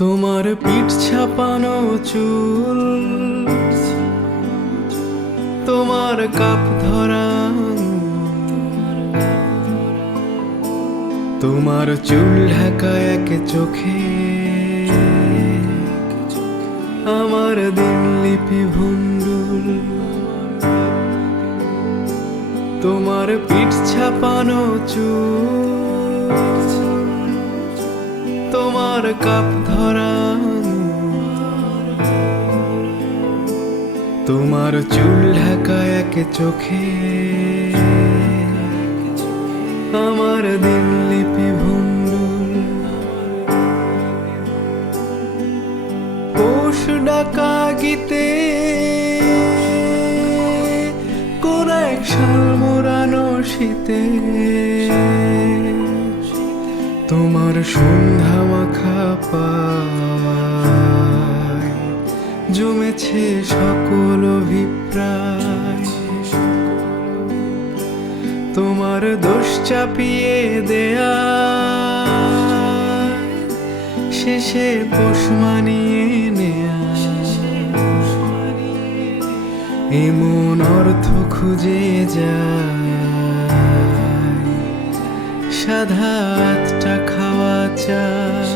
তোমার পিঠ ছাপানো চুল, তোমার কাপ ধরা তোমার চুল ঢাকা এক চোখে, আমার দিন লিপি ভুন্ডুল তোমার পিঠ ছাপানো চুল তোমার কাপ ধরা। তোমার চুল ঢাকা এক চোখে। আমার দিন লিপি ভুন্ডুল পোষ ডাকা গীতে। কোন এক শাল মোরানো শীতে তোমার সন্ধ্যা মাখা পায়, জমেছে সকল অভিপ্রায়। তোমার দোষ চাপিয়ে দেয়া, শেষে পোষ মানিয়ে নেয়া। এমন অর্থ খুঁজে যায় সাদা 家。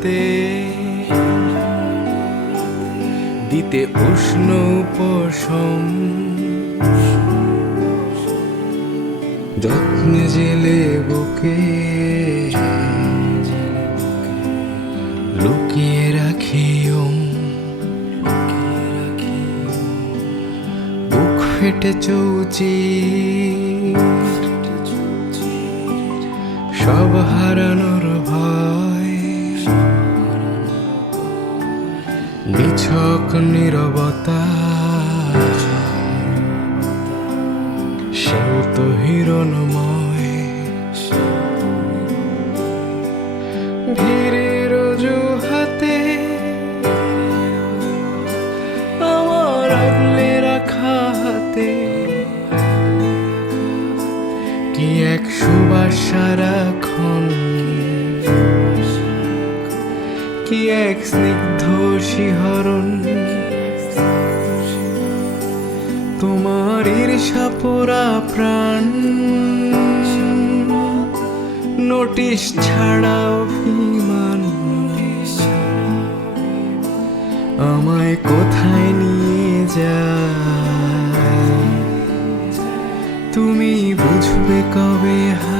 রাতে দিতে উষ্ণ উপশম। যত্নে জেলে বুকে। লুকিয়ে রাখি বুক ফেটে চৌচি। নিছক নিরবতা। সেও তো হিরণময়। ধীরের হাতে আমার আগলে রাখা হাতে। কি এক সুবাস সারাক্ষণ। কি এক স্নিগ্ধ শিহরণ। তোমার ঈর্ষা পোড়া প্রাণ। নোটিশ ছাড়া অভিমান আমায় কোথায় নিয়ে যায়? তুমি বুঝবে কবে হা